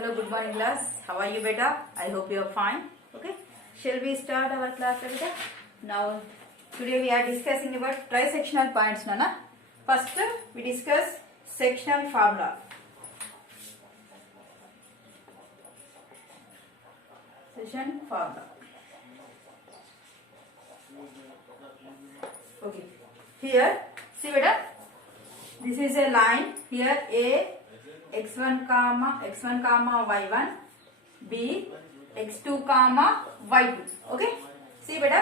Hello, good morning class. How are you beta? I hope you are fine. Okay. Shall we start our class beta? Now, today we are discussing about trisectional points. Nana. First, we discuss sectional formula. Section formula. Okay. Here, see beta. This is a line. Here A x1 comma y1, b x2 comma y2. Okay, see beta,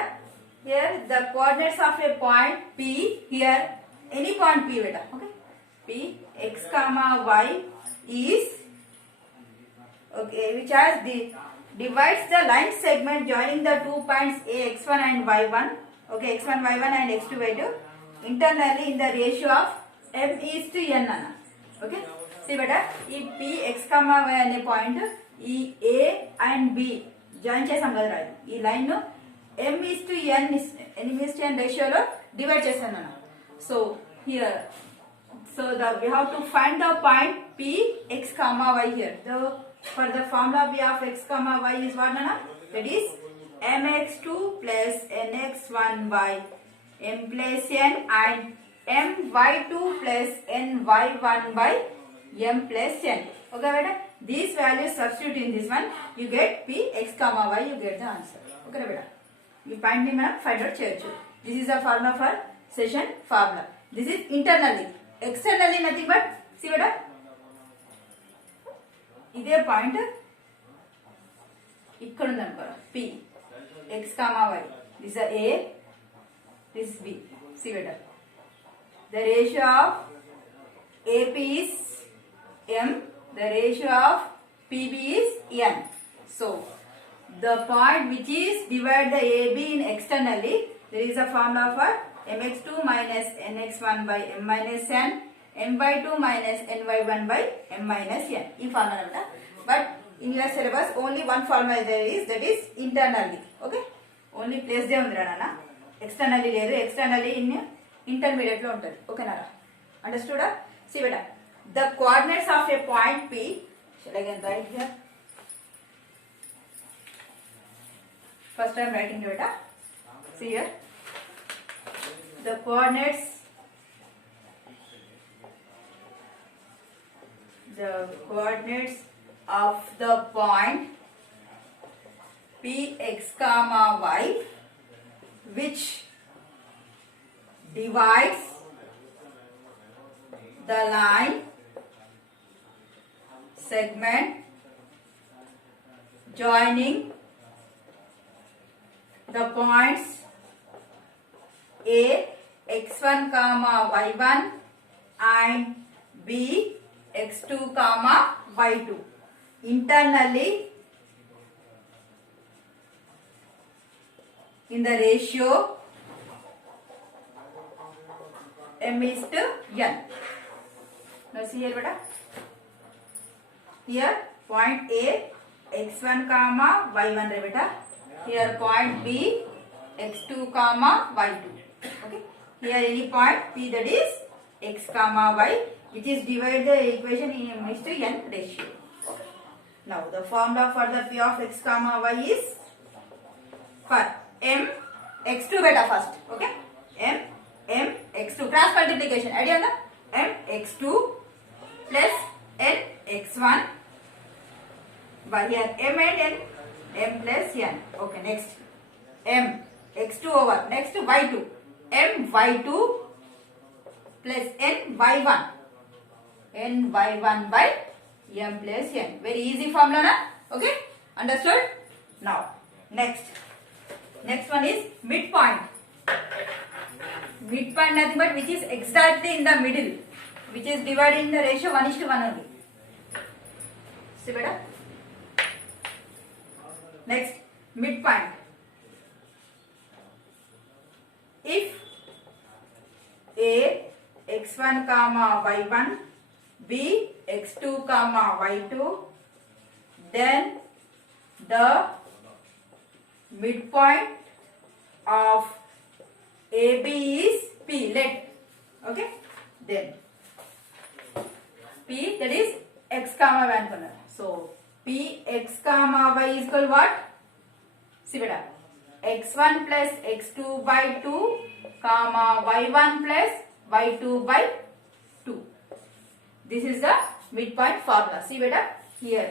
here the coordinates of a point P, here any point P beta. Okay, P x comma y is okay, which has the divides the line segment joining the 2 points A x1 and y1. Okay, x1 y1 and x2 y2 internally in the ratio of m is to n అన్న. Okay, see beta, ఈ p x comma y అనే point ఈ a and b join చేసాం కదా, ఈ line ను m is to n రేషియోలో divide చేశాను అన్న. So here we have to find the point p x comma y here. So for the formula p of x comma y is what nana? That is mx2 plus nx1 by m plus n and my2 plus ny1 by m plus n. Okay beta, these values substitute in this one, you get p x comma y, you get the answer. Okay beta, you find the మనం find out చేయొచ్చు. This is the formula for section formula. This is internally. Externally nothing but, see beta, ఇదే point ఇక్కడ ఉంది అనుకో, p x comma y, this is a, this is b. See beta, the ratio of AP is m, the ratio of PB is n. So the point which is divide the AB in externally, there is a formula for mx2 minus nx1 by m minus n, my2 minus ny1 by m minus n. ఈ formula అంట. But in your syllabus only one formula there is, that is internally. Okay, only place they ఉంది రానా, externally లేదు. externally in intermediate లో ఉంటుంది. ఓకేనా, అండర్స్టూడా? See beta, the coordinates of a point P, shall I again write here? First I am writing beta. See here, the coordinates of the point P x comma y which divides the line segment joining the points A x1 comma y1 and B x2 comma y2 internally in the ratio m is to n. Now see here beta, here point A x1 comma y1 re beta, here point B x2 comma y2. Okay, here any point P, that is x comma y, which is divide the equation in m is to n ratio. Now the formula for the P of x comma y is for m x2 beta first. Okay, m x2 cross multiplication idea na, m x2 plus n x1 by here m and n, m plus n. Okay, next m x2 over next y2, m y2 plus n y1 by m plus n. Very easy formula na. Okay, understood? Now next one is midpoint. Midpoint nothing but which is exactly in the middle, which is divided in the ratio 1:1 only. See beta, next midpoint. If A x1 comma y1, B x2 comma y2, then the midpoint of AB is P. Let, okay, then P, that is x comma y అనుకున్నారు. So Px comma y is equal what? See beta, x1 plus x2 by 2 comma y1 plus y2 by 2. This is the midpoint formula. See beta, here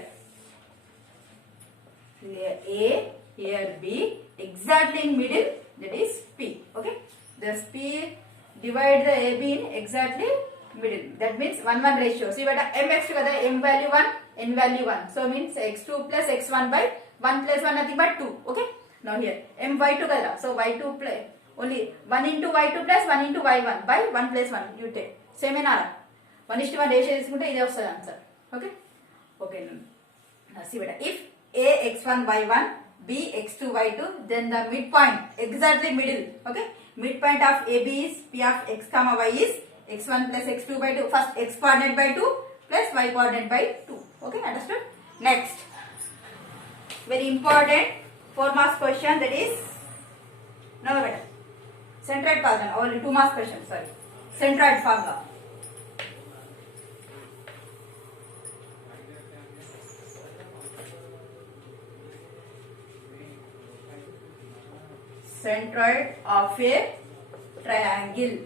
A, here B, exactly in middle, that is P. Okay, thus P divide the AB in exactly middle. That means 1-1 ratio. See beta, mx together, m value 1, n value 1. So means x2 plus x1 by 1 plus 1 nothing but 2. Okay. Now here m y together. So y2 plus only 1 into y2 plus 1 into y1 by 1 plus 1 you take. Same in R. 1:1 ratio తీసుకుంటే ఇదే వస్తుంది answer. Okay okay see beta, if a x1 y1 b x2 y2 then the midpoint exactly middle. Okay, midpoint of AB is P of x comma y is x1 plus x2 by 2. First x coordinate by 2 plus y coordinate by 2. Okay, understood? Next, very important 4 marks question, that is no better centroid formula. Only 2 marks question, sorry, centroid formula. Centroid of a triangle.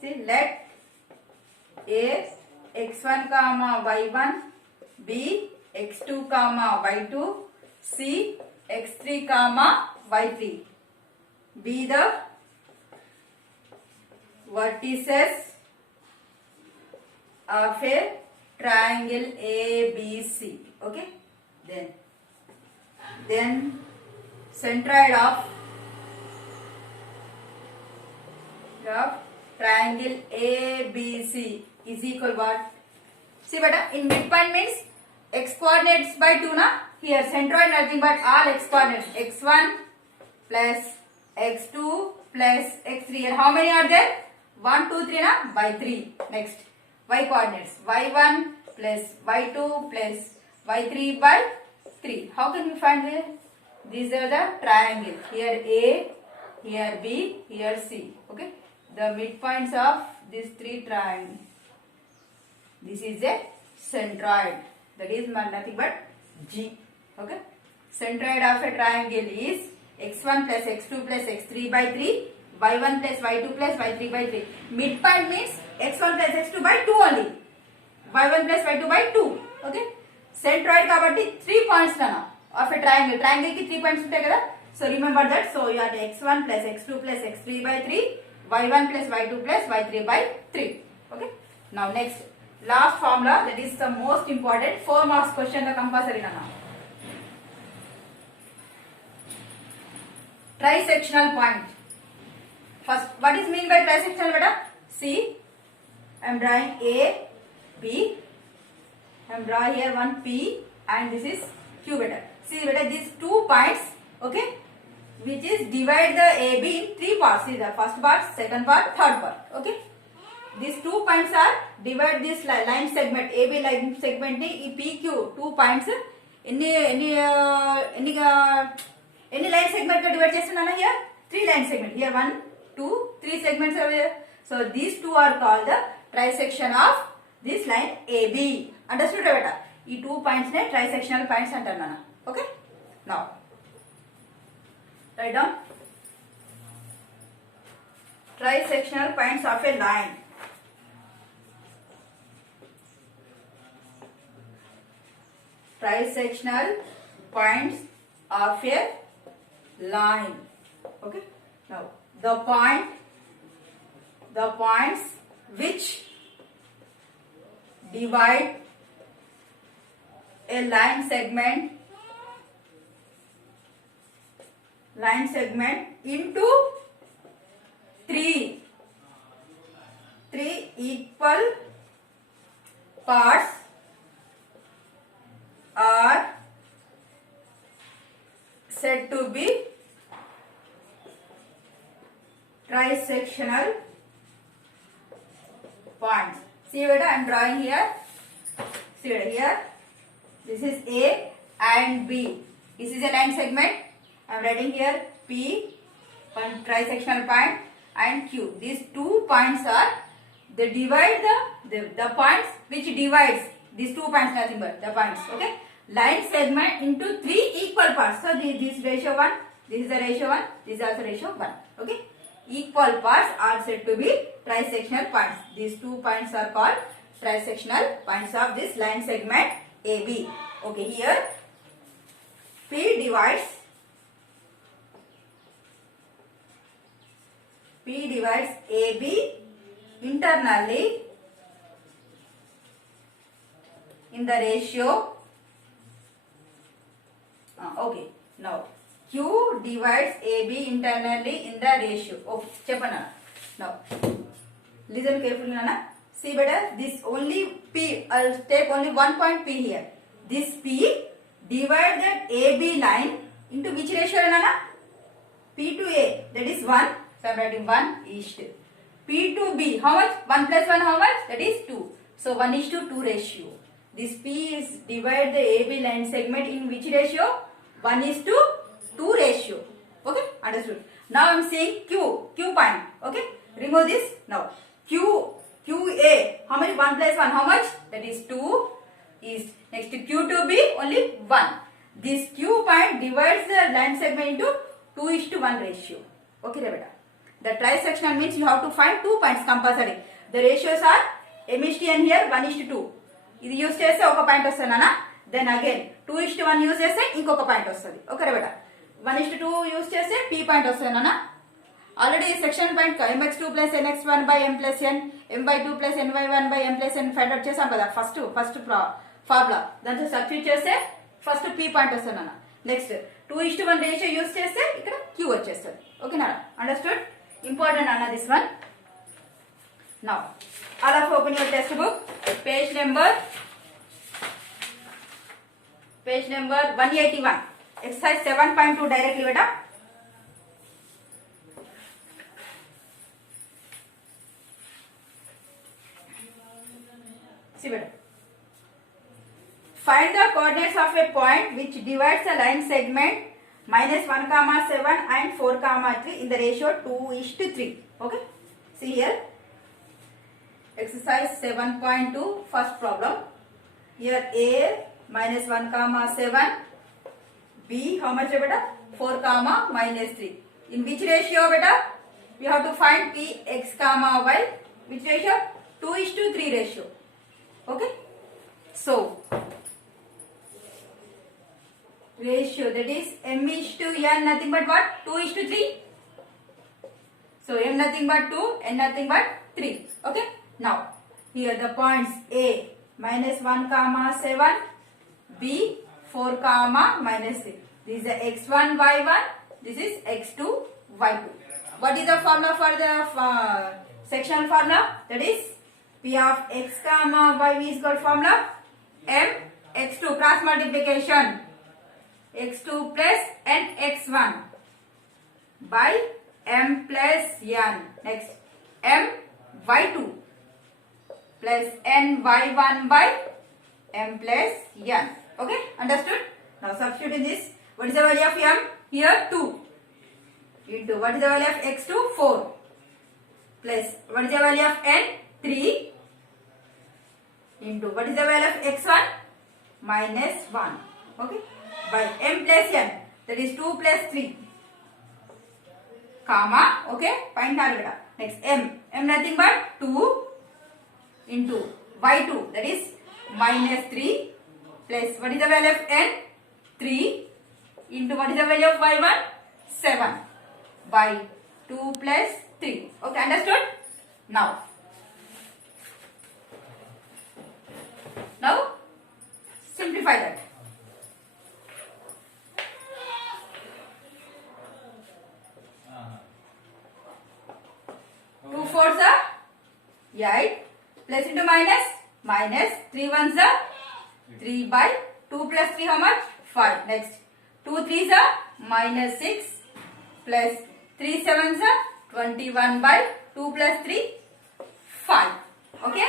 See, let A x1 comma y1 b x2 comma y2 c x3 comma y3 be the vertices of a triangle ABC. Okay, then centroid of triangle ABC is equal what? See beta, in midpoint means x coordinates by 2 na. Here centroid nothing but all x coordinates, x1 plus x2 plus x3. And how many are there? 1 2 3 na, by 3. Next, y coordinates, y1 plus y2 plus y3 by 3. How can we find this? These are the triangle. Here A, here B, here C. Okay, the midpoints of these 3 triangles. This is a centroid. That is nothing but G. Okay, centroid of a triangle is x1 plus x2 plus x3 by 3, y1 plus y2 plus y3 by 3. Midpoint means x1 plus x2 by 2 only, y1 plus y2 by 2. Okay, centroid kabatti 3 points nana of a triangle. Triangle ki 3 points untayi kada. So remember that. So you have x1 plus x2 plus x3 by 3, y1 plus y2 plus y3 by 3. Okay, now next, last formula, that is the most important 4 marks question, the compulsory nana. Trisectional point. First, what is mean by trisectional beta? See, I am drawing A, B, I am drawing here one P and this is Q beta. See beta, these 2 points, okay, which is divide the AB in 3 parts. See the first part, second part, third part. Okay, these 2 points are divide this line segment, AB line segment ni PQ 2 points any line segment ka divide chestunnana here? 3 line segment. Here 1 2 3 segments are there. So these 2 are called the trisection of this line AB. Understood beta? ఈ 2 points ne trisectional points antaru nana. Okay, now write down trisectional points of a line. Trisectional points of a line. Okay, now the points which divide a line segment into 3 equal parts are said to be trisectional points. See beta, I am drawing here. See beta, here this is A and B. This is a line segment. I am writing here P, one trisectional point, and Q. These 2 points are they divide the points which divides these 2 points, nothing but the points, okay, line segment into 3 equal parts. So this ratio 1, this is the ratio 1, this is also ratio 1, okay. Equal parts are said to be trisectional points. These 2 points are called trisectional points of this line segment AB. Okay, here P divides AB internally in the ratio. Okay, now Q divides AB internally in the ratio. Okay, Chepana. Now listen carefully, Nana. See better, this only P, I'll take only one point P here. This P divide that AB line into which ratio, Nana? P to A, that is 1. So I am writing 1 is to. P to B, how much? 1 plus 1, how much? That is 2. So 1 is to 2 ratio. This P is divide the AB line segment in which ratio? 1 is to 2 ratio. Okay, understood. Now I am saying Q point. Okay, remove this. Now QA, how many? 1 plus 1, how much? That is 2 is next to Q to B, only 1. This Q point divides the line segment into 2 is to 1 ratio. Okay, beta. The trisectional means you have to find 2 points compulsory. The ratios are M is to N here 1 is to 2. ఇది use చేస్తే ఒక point వస్తుంది అన్న. Then again 2 is to 1 use చేస్తే ఇంకొక point వస్తుంది. Okay బేటా. 1 is to 2 use చేస్తే P పాయింట్ వస్తుంది అన్న. Already section point mx2 plus nx1 by m plus n, my2 plus ny1 by m plus n find out చేసాం కదా first formula. దాంతో సబ్స్టిట్యూట్ చేస్తే ఫస్ట్ P పాయింట్ వస్తుంది అన్న. Next 2 is to 1 ratio use చేస్తే ఇక్కడ Q వచ్చేస్తుంది. ఓకేనా, అండర్స్టూడ్? ఇంపార్టెంట్ అన్న this one. Now, all of open your textbook, page number 181, exercise 7.2 directly beta. See beta. Find the coordinates of a point which divides a line segment -1, 7 and 4, 3 in the ratio 2 is to 3. Okay, see here. Exercise 7.2 first problem. Here A -1, 7, B how much beta? 4, -3. In which ratio beta? We have to find P x, y. Which ratio? 2 is to 3 ratio. Okay. So ratio, that is M is to N nothing but what? 2 is to 3. So M nothing but 2, N nothing but 3. Okay. Now, here the points A -1, 7, B 4, -3. This is the x1, y1. This is x2, y2. What is the formula for the sectional formula? That is P of x, y is equal formula M x2 cross multiplication x2 plus n x1 by m plus n. Next m y2 plus n y1 by m plus n. Okay, understood? Now substitute in this. What is the value of m? Here 2 into what is the value of x2? 4 plus what is the value of n? 3 into what is the value of x1? -1. Okay, by m plus n, that is 2 plus 3 comma. Okay, point beta. Next m nothing but 2 into y2, that is -3 plus what is the value of n? 3 into what is the value of y1? 7 by 2 plus 3. Okay, understood? Now simplify that. 2 4s are 8 plus into minus 3 1s are 3 by 2 plus 3 how much? 5. Next 2 3s are -6 plus 3 7s are 21 by 2 plus 3 5. Okay,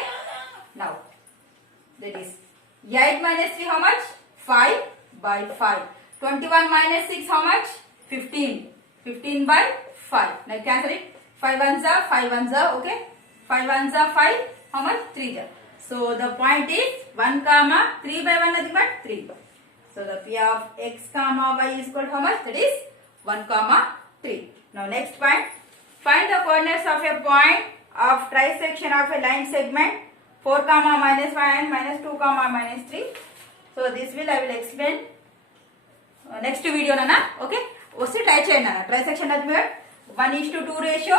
now that is 8 minus 3 how much? 5 by 5. 21 minus 6 how much? 15 by 5. Now cancel it. 5 ones are 5 ones are. Okay, 5 ones are 5. How much? 3 jar. So the point is 1 comma 3 by 1 nothing but 3. So the P of x comma y is equal to how much? That is 1 comma 3. Now next point. Find the coordinates of a point of trisection of a line segment 4 comma minus 1 and minus 2 comma minus 3. So this will I will explain next video nana. Okay. వస్తే try చేయండి నాన్న trisection అది మీరు 1:2 ratio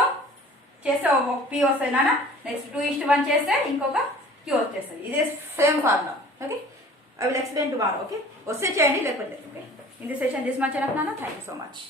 చేస్తే ఒక P వస్తాయి నాన్న next 2:1 చేస్తే ఇంకొక క్యూ వచ్చేస్తుంది ఇదే same formula okay I will explain tomorrow okay వస్తే చేయండి లేకపోతే okay in this session this much enough నాన్న థ్యాంక్ యూ సో మచ్